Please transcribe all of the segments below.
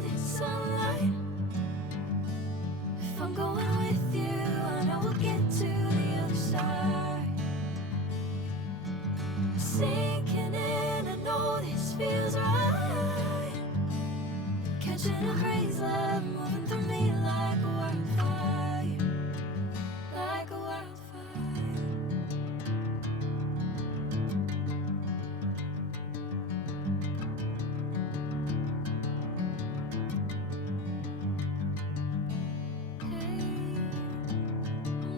golden sunlight. If I'm going with you, I know we'll get to the other side. Sinking in, I know this feels right. Catching a crazy love, moving through me like a wildfire, like a wildfire.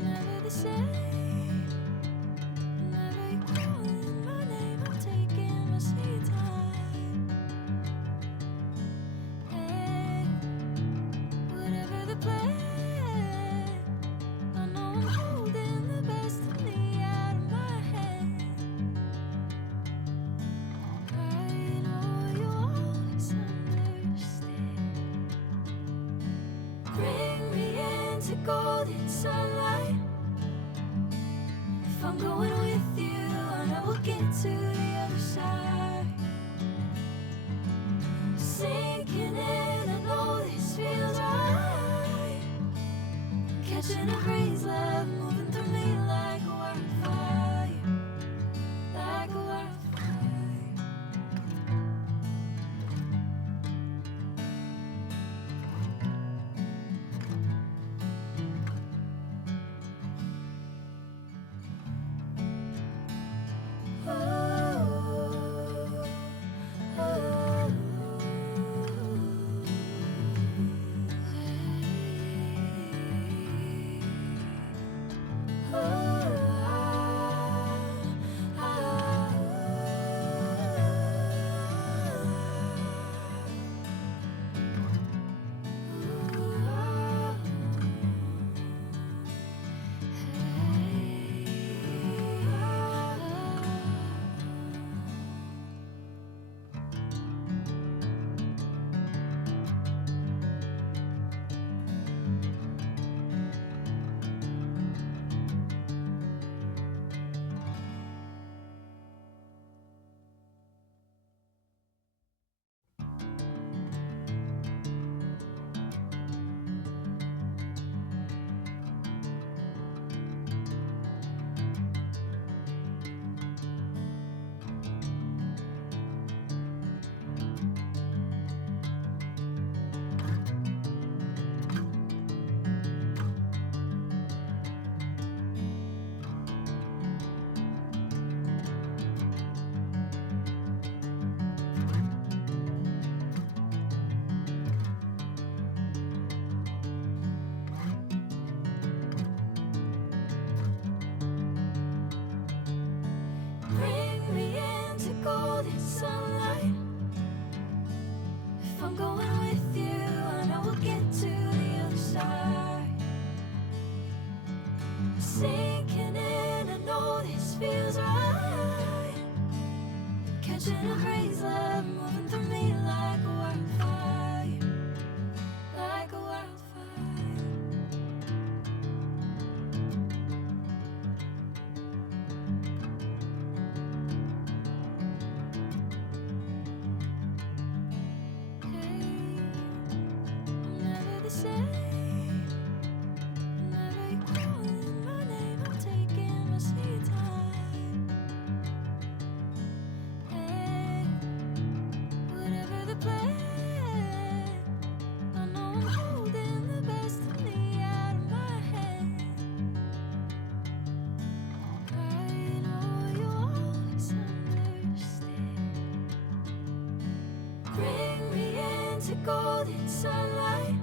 Never the same. Whenever you're calling my name, I'm taking my sweet time. Hey, whatever the plan, I know I'm holding the best of me out of my hand. I know you'll always understand. Bring me into golden sunlight. If I'm going with you, I know we'll get to the other side. Sinking in, I know this feels right. Catching a crazy love, moving through me like a wildfire, like a wildfire. Bring me into golden sunlight. If I'm going with you, I know we'll get to the other side. Sinking in, I know this feels right. Catching a crazy love, moving through me like a wildfire, like a wildfire. Never the same. Whenever you're calling my name, I'm taking my sweet time. Hey, whatever the plan, I know I'm holding the best of me out of my hand. I know you'll always understand. Bring me into golden sunlight.